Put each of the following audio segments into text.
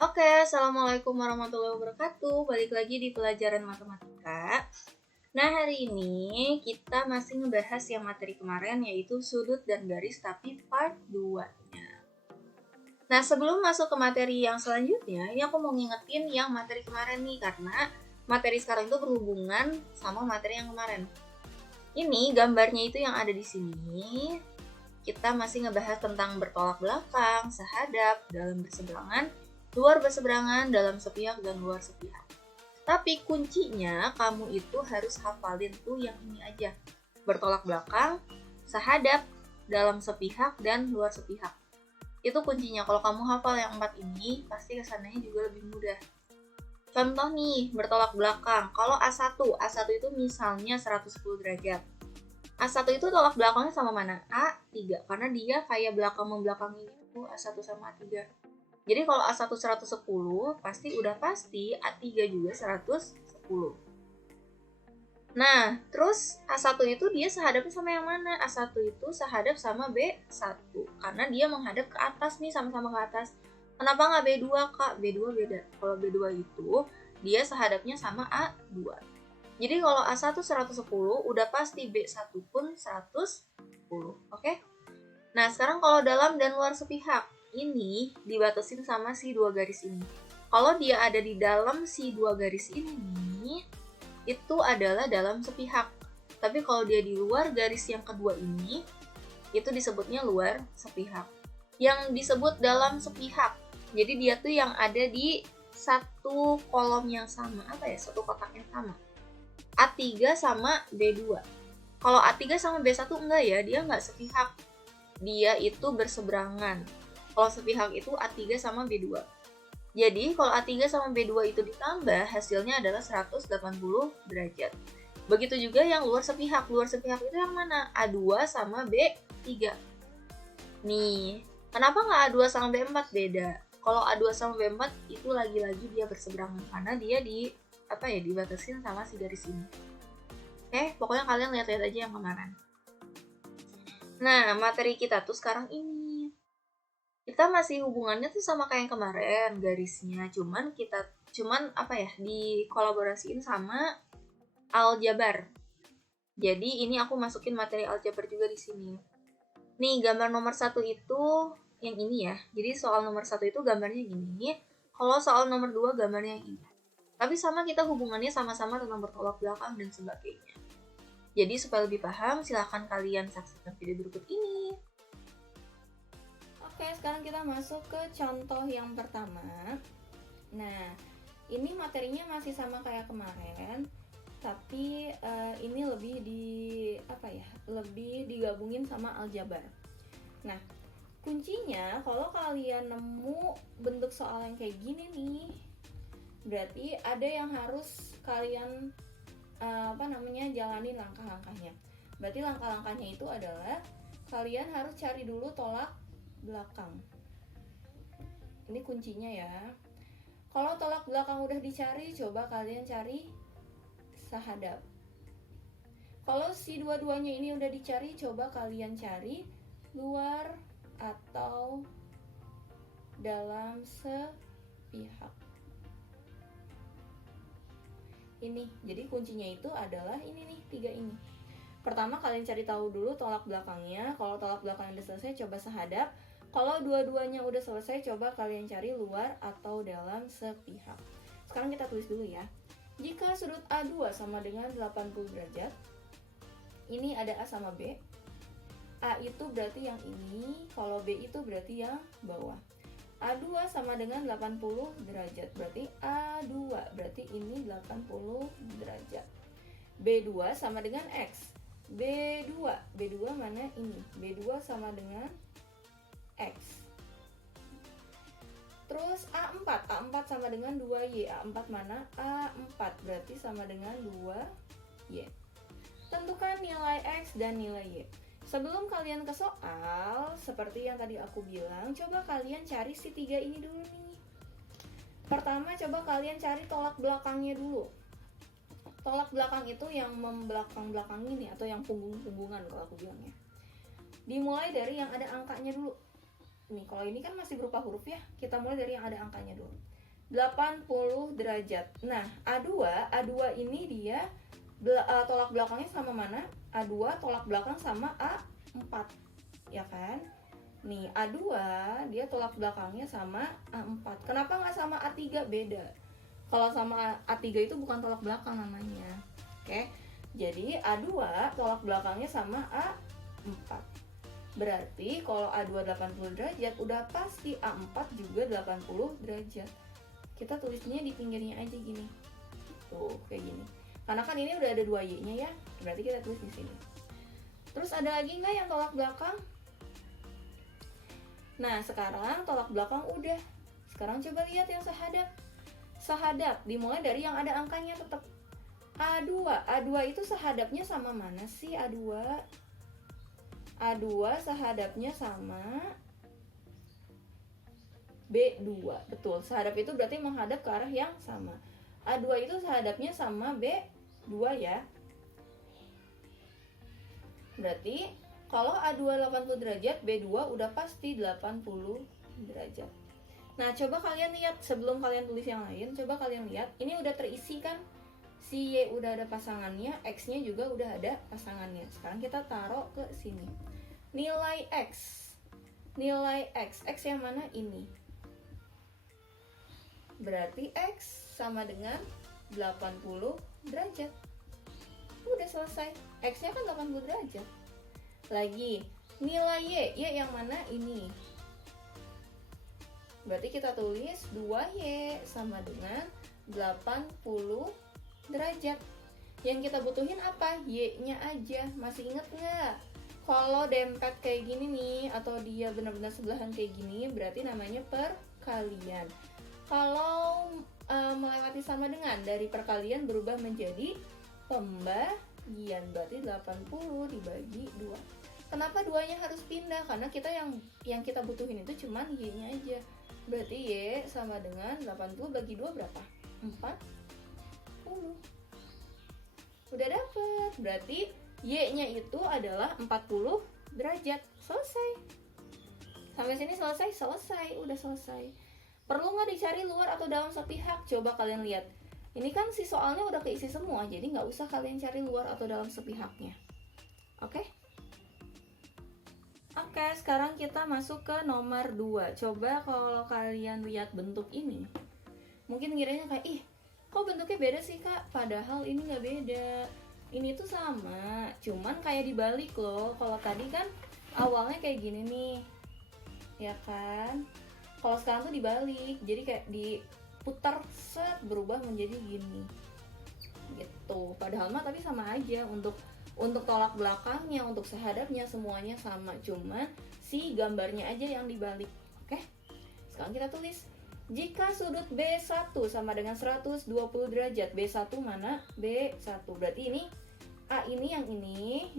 Oke, Assalamualaikum warahmatullahi wabarakatuh. Balik lagi di pelajaran matematika. Nah, hari ini kita masih ngebahas yang materi kemarin, yaitu sudut dan garis, tapi part 2-nya. Nah, sebelum masuk ke materi yang selanjutnya, ini aku mau ngingetin yang materi kemarin nih, karena materi sekarang itu berhubungan sama materi yang kemarin. Ini gambarnya itu yang ada di sini. Kita masih ngebahas tentang bertolak belakang, sehadap, dalam berseberangan, luar berseberangan, dalam sepihak, dan luar sepihak. Tapi kuncinya kamu itu harus hafalin tuh yang ini aja. Bertolak belakang, sehadap, dalam sepihak, dan luar sepihak. Itu kuncinya. Kalau kamu hafal yang 4 ini, pasti kesananya juga lebih mudah. Contoh nih, bertolak belakang. Kalau A1 itu misalnya 110 derajat. A1 itu tolak belakangnya sama mana? A3, karena dia kayak belakang-membelakangi itu A1 sama A3. Jadi kalau A1 110, pasti A3 juga 110. Nah, terus A1 itu dia sehadapnya sama yang mana? A1 itu sehadap sama B1, karena dia menghadap ke atas nih, sama-sama ke atas. Kenapa nggak B2, Kak? B2 beda. Kalau B2 itu, dia sehadapnya sama A2. Jadi kalau A1 110, udah pasti B1 pun 110, oke? Nah, sekarang kalau dalam dan luar sepihak, ini dibatasin sama si dua garis ini. Kalau dia ada di dalam si dua garis ini, itu adalah dalam sepihak. Tapi kalau dia di luar garis yang kedua ini, itu disebutnya luar sepihak. Yang disebut dalam sepihak, jadi dia tuh yang ada di satu kolom yang sama, satu kotak yang sama. A3 sama B2. Kalau A3 sama B1 enggak ya, dia enggak sepihak. Dia itu berseberangan. Kalau sepihak itu A3 sama B2. Jadi kalau A3 sama B2 itu ditambah, hasilnya adalah 180 derajat. Begitu juga yang luar sepihak. Luar sepihak itu yang mana? A2 sama B3. Nih, kenapa nggak A2 sama B4? Beda. Kalau A2 sama B4 itu lagi-lagi dia berseberangan, karena dia dibatasin sama si garis ini. Oke, pokoknya kalian lihat-lihat aja yang kemarin. Nah, materi kita tuh sekarang ini. Kita masih hubungannya tuh sama kayak yang kemarin, garisnya. Cuman dikolaborasiin sama aljabar. Jadi ini aku masukin materi aljabar juga di sini. Nih, gambar nomor 1 itu yang ini ya. Jadi soal nomor 1 itu gambarnya gini. Kalau soal nomor 2 gambarnya yang ini. Tapi sama kita hubungannya sama-sama tentang bertolak belakang dan sebagainya. Jadi supaya lebih paham, silahkan kalian saksikan video berikut ini. Oke, sekarang kita masuk ke contoh yang pertama. Nah, ini materinya masih sama kayak kemarin, tapi ini lebih digabungin sama aljabar. Nah, kuncinya kalau kalian nemu bentuk soal yang kayak gini nih, berarti ada yang harus kalian jalanin langkah-langkahnya. Berarti langkah-langkahnya itu adalah kalian harus cari dulu tolak belakang. Ini kuncinya ya. Kalau tolak belakang udah dicari, coba kalian cari sahadap. Kalau si dua-duanya ini udah dicari, coba kalian cari luar atau dalam sepihak. Ini, jadi kuncinya itu adalah ini nih, 3 ini. Pertama kalian cari tahu dulu tolak belakangnya. Kalau tolak belakangnya udah selesai, coba sahadap. Kalau dua-duanya udah selesai, coba kalian cari luar atau dalam sepihak. Sekarang kita tulis dulu ya. Jika sudut A2 sama dengan 80 derajat, ini ada A sama B. A itu berarti yang ini, kalau B itu berarti yang bawah. A2 sama dengan 80 derajat, berarti A2, berarti ini 80 derajat. B2 sama dengan X. B2 mana ini? B2 sama dengan X. Terus A4 sama dengan 2Y. A4 mana? A4, berarti sama dengan 2Y. Tentukan nilai X dan nilai Y. Sebelum kalian ke soal, seperti yang tadi aku bilang, coba kalian cari si 3 ini dulu nih. Pertama, coba kalian cari tolak belakangnya dulu. Tolak belakang itu yang membelakang-belakang ini, atau yang punggung-punggungan kalau aku bilangnya. Dimulai dari yang ada angkanya dulu. nih kalau ini kan masih berupa huruf ya, kita mulai dari yang ada angkanya dulu. 80 derajat. Nah, A2 ini dia tolak belakangnya sama mana? A2 tolak belakang sama A4, ya kan? Nih, A2 dia tolak belakangnya sama A4. Kenapa nggak sama A3? Beda. Kalau sama A3 itu bukan tolak belakang namanya. Oke. Jadi A2 tolak belakangnya sama A4. Berarti kalau A2 80 derajat, udah pasti A4 juga 80 derajat. Kita tulisnya di pinggirnya aja gini. Tuh, kayak gini. Karena kan ini udah ada 2 Y-nya ya. Berarti kita tulis di sini. Terus ada lagi nggak yang tolak belakang? Nah, sekarang tolak belakang udah. Sekarang coba lihat yang sahadap. Sahadap dimulai dari yang ada angkanya tetap. A2 itu sahadapnya sama mana sih A2? A2 sahadapnya sama B2. Betul, sahadap itu berarti menghadap ke arah yang sama. A2 itu sahadapnya sama B2 ya. Berarti kalau A2 80 derajat, B2 udah pasti 80 derajat. Nah, coba kalian lihat sebelum kalian tulis yang lain, coba kalian lihat, ini udah terisi kan? Si Y udah ada pasangannya, X-nya juga udah ada pasangannya. Sekarang kita taruh ke sini. Nilai X yang mana? Ini. Berarti X sama dengan 80 derajat. Udah selesai. X-nya kan 80 derajat. Lagi, nilai Y yang mana? Ini. Berarti kita tulis 2Y sama dengan 80 derajat. Yang kita butuhin apa? Y-nya aja. Masih inget nggak? Kalau dempet kayak gini nih, atau dia benar-benar sebelahan kayak gini, berarti namanya perkalian. Kalau melewati sama dengan, dari perkalian berubah menjadi pembagian. Berarti 80 dibagi 2. Kenapa 2-nya harus pindah? Karena kita yang kita butuhin itu cuman Y-nya aja. Berarti Y sama dengan 80 bagi 2 berapa? 40. Udah dapet. Berarti Y-nya itu adalah 40 derajat. Selesai. Sampai sini selesai? Selesai. Udah selesai. Perlu nggak dicari luar atau dalam sepihak? Coba kalian lihat. Ini kan si soalnya udah keisi semua, jadi nggak usah kalian cari luar atau dalam sepihaknya. Oke? Oke, sekarang kita masuk ke nomor 2. Coba kalau kalian lihat bentuk ini, mungkin ngiranya kayak, ih, kok bentuknya beda sih kak? Padahal ini nggak beda. Ini tuh sama, cuman kayak dibalik loh. Kalau tadi kan awalnya kayak gini nih, ya kan? Kalau sekarang tuh dibalik, jadi kayak diputar set, berubah menjadi gini. Gitu. Padahal mah tapi sama aja, untuk tolak belakangnya, untuk sahadapnya semuanya sama, cuman si gambarnya aja yang dibalik. Oke? Sekarang kita tulis, jika sudut B1 sama dengan 120 derajat, B1 mana? B1. Berarti ini A ini,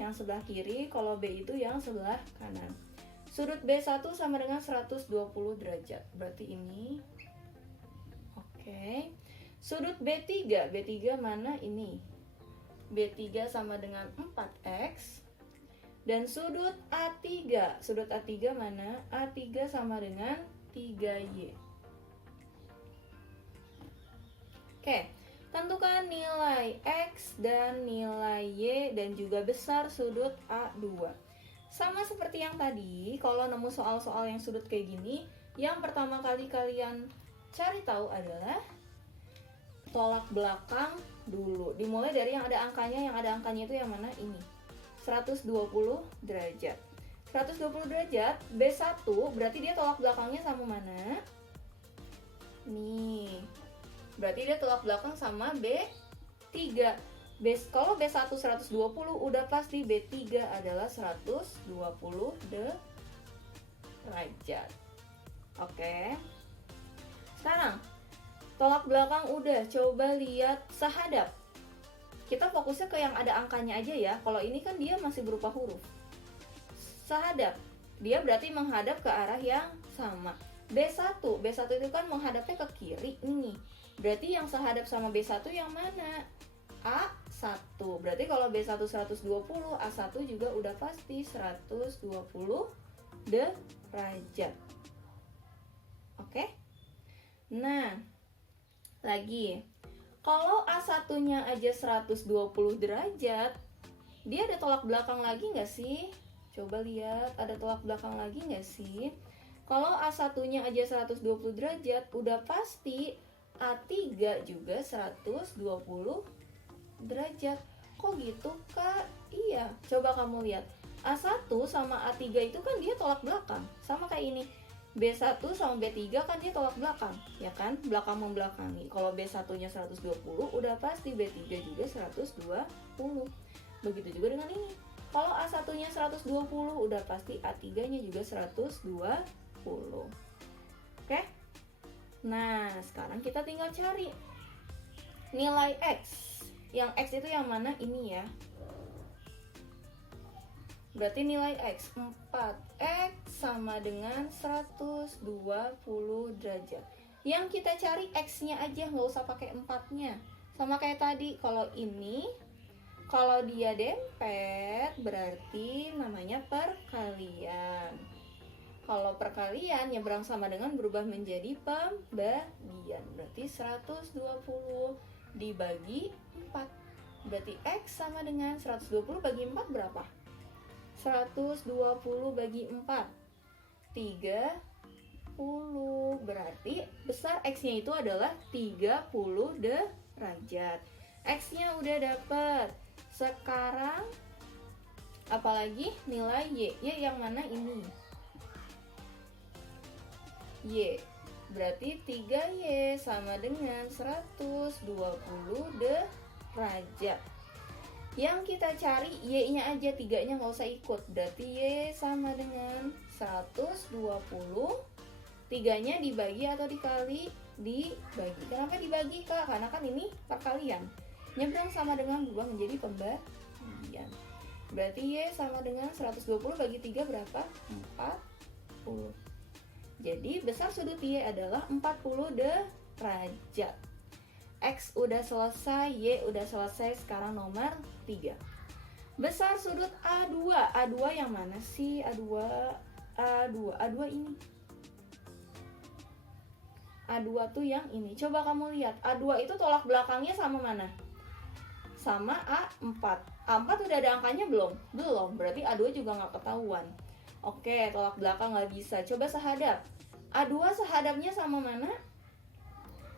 yang sebelah kiri, kalau B itu yang sebelah kanan. Sudut B1 sama dengan 120 derajat. Berarti ini. Oke. Sudut B3 mana? Ini. B3 sama dengan 4X. Dan sudut A3 mana? A3 sama dengan 3Y. Oke, tentukan nilai X dan nilai Y dan juga besar sudut A2. Sama seperti yang tadi, kalau nemu soal-soal yang sudut kayak gini, yang pertama kali kalian cari tahu adalah tolak belakang dulu. Dimulai dari yang ada angkanya itu yang mana? Ini. 120 derajat. 120 derajat, B1 berarti dia tolak belakangnya sama mana? Nih. Berarti dia tolak belakang sama B3. Kalau B1 120, udah pasti B3 adalah 120 derajat. Oke. Sekarang tolak belakang udah, coba lihat sahadap. Kita fokusnya ke yang ada angkanya aja ya. Kalau ini kan dia masih berupa huruf. Sahadap, dia berarti menghadap ke arah yang sama. B1 itu kan menghadapnya ke kiri nih. Berarti yang sahadap sama B1 yang mana? A1. Berarti kalau B1 120, A1 juga udah pasti 120 derajat. Oke? Nah, lagi. Kalau A1-nya aja 120 derajat, dia ada tolak belakang lagi nggak sih? Coba lihat, ada tolak belakang lagi nggak sih? Kalau A1-nya aja 120 derajat, udah pasti A3 juga 120 derajat. Kok gitu, Kak? Iya, coba kamu lihat. A1 sama A3 itu kan dia tolak belakang. Sama kayak ini. B1 sama B3 kan dia tolak belakang, ya kan? Belakang membelakangi. Kalau B1-nya 120, udah pasti B3 juga 120. Begitu juga dengan ini. Kalau A1-nya 120, udah pasti A3-nya juga 120. Oke? Nah, sekarang kita tinggal cari nilai X. Yang X itu yang mana? Ini ya. Berarti nilai X 4X sama dengan 120 derajat. Yang kita cari X-nya aja, nggak usah pakai 4-nya. Sama kayak tadi, kalau ini, kalau dia dempet berarti namanya perkalian. Kalau perkalian nyebrang sama dengan berubah menjadi pembagian. Berarti 120 dibagi 4. Berarti X sama dengan 120 bagi 4 berapa? 120 bagi 4 30. Berarti besar X-nya itu adalah 30 derajat. X-nya udah dapet. Sekarang apalagi nilai Y. Y yang mana ini? Y. Berarti 3Y sama dengan 120 derajat. Yang kita cari Y-nya aja, 3-nya nggak usah ikut. Berarti Y sama dengan 120. 3-nya dibagi atau dikali? Dibagi. Kenapa dibagi, Kak? Karena kan ini perkalian. Nyebrang sama dengan berubah menjadi pembagian. Berarti Y sama dengan 120 bagi 3 berapa? 40. Jadi besar sudut Y adalah 40 derajat. X udah selesai, Y udah selesai, sekarang nomor 3. Besar sudut A2. A2 yang mana sih? A2 ini. A2 tuh yang ini. Coba kamu lihat, A2 itu tolak belakangnya sama mana? Sama A4. A4 udah ada angkanya belum? Belum, berarti A2 juga nggak ketahuan. Oke, tolak belakang nggak bisa. Coba sahadap. A2 sahadapnya sama mana?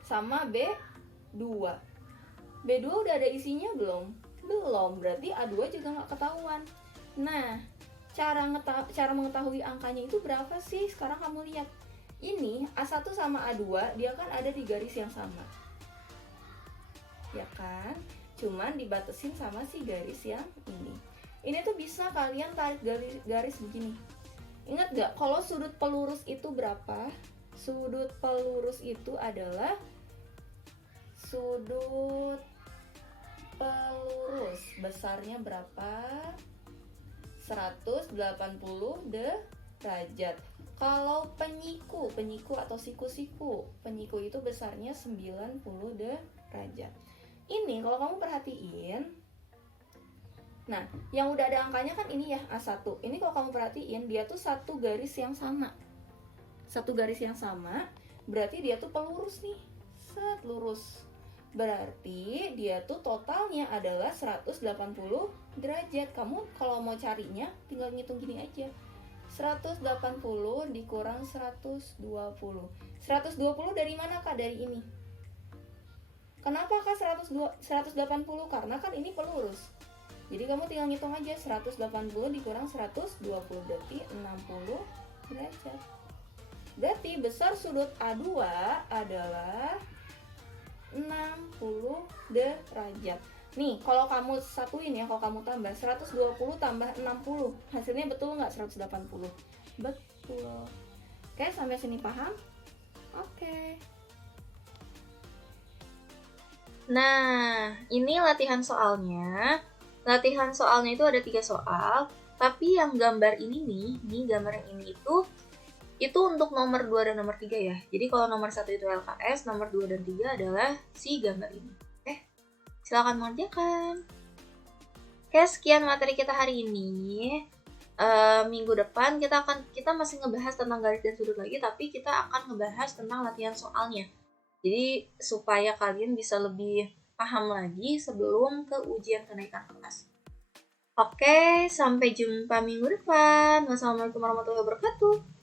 Sama B2. B2 udah ada isinya belum? Belum, berarti A2 juga nggak ketahuan. Nah, cara mengetahui angkanya itu berapa sih? Sekarang kamu lihat. Ini A1 sama A2, dia kan ada di garis yang sama. Ya kan? Cuman dibatasin sama si garis yang ini. Ini tuh bisa kalian tarik garis begini. Ingat gak, kalau sudut pelurus itu berapa? Sudut pelurus itu adalah sudut pelurus. Besarnya berapa? 180 derajat. Kalau penyiku atau siku-siku, penyiku itu besarnya 90 derajat. Ini kalau kamu perhatiin, nah, yang udah ada angkanya kan ini ya, A1. Ini kalau kamu perhatiin, dia tuh satu garis yang sama. Satu garis yang sama, berarti dia tuh pelurus nih. Set, lurus. Berarti dia tuh totalnya adalah 180 derajat. Kamu kalau mau carinya, tinggal ngitung gini aja. 180 dikurang 120. 120 dari mana, Kak? Dari ini. Kenapa, Kak, 180? Karena kan ini pelurus. Jadi kamu tinggal ngitung aja, 180 dikurang 120 berarti 60 derajat. Berarti besar sudut A2 adalah 60 derajat. Nih, kalau kamu satuin ya, kalau kamu tambah 120 tambah 60, hasilnya betul nggak 180? Betul. Oke, sampai sini paham? Oke. Nah, ini latihan soalnya. Latihan soalnya itu ada 3 soal, tapi yang gambar ini gambar yang ini itu untuk nomor 2 dan nomor 3 ya. Jadi kalau nomor 1 itu LKS, nomor 2 dan 3 adalah si gambar ini. Silakan mengerjakan. Oke, sekian materi kita hari ini. minggu depan kita masih ngebahas tentang garis dan sudut lagi, tapi kita akan ngebahas tentang latihan soalnya. Jadi supaya kalian bisa lebih paham lagi sebelum ke ujian kenaikan kelas. Oke, sampai jumpa minggu depan. Wassalamualaikum warahmatullahi wabarakatuh.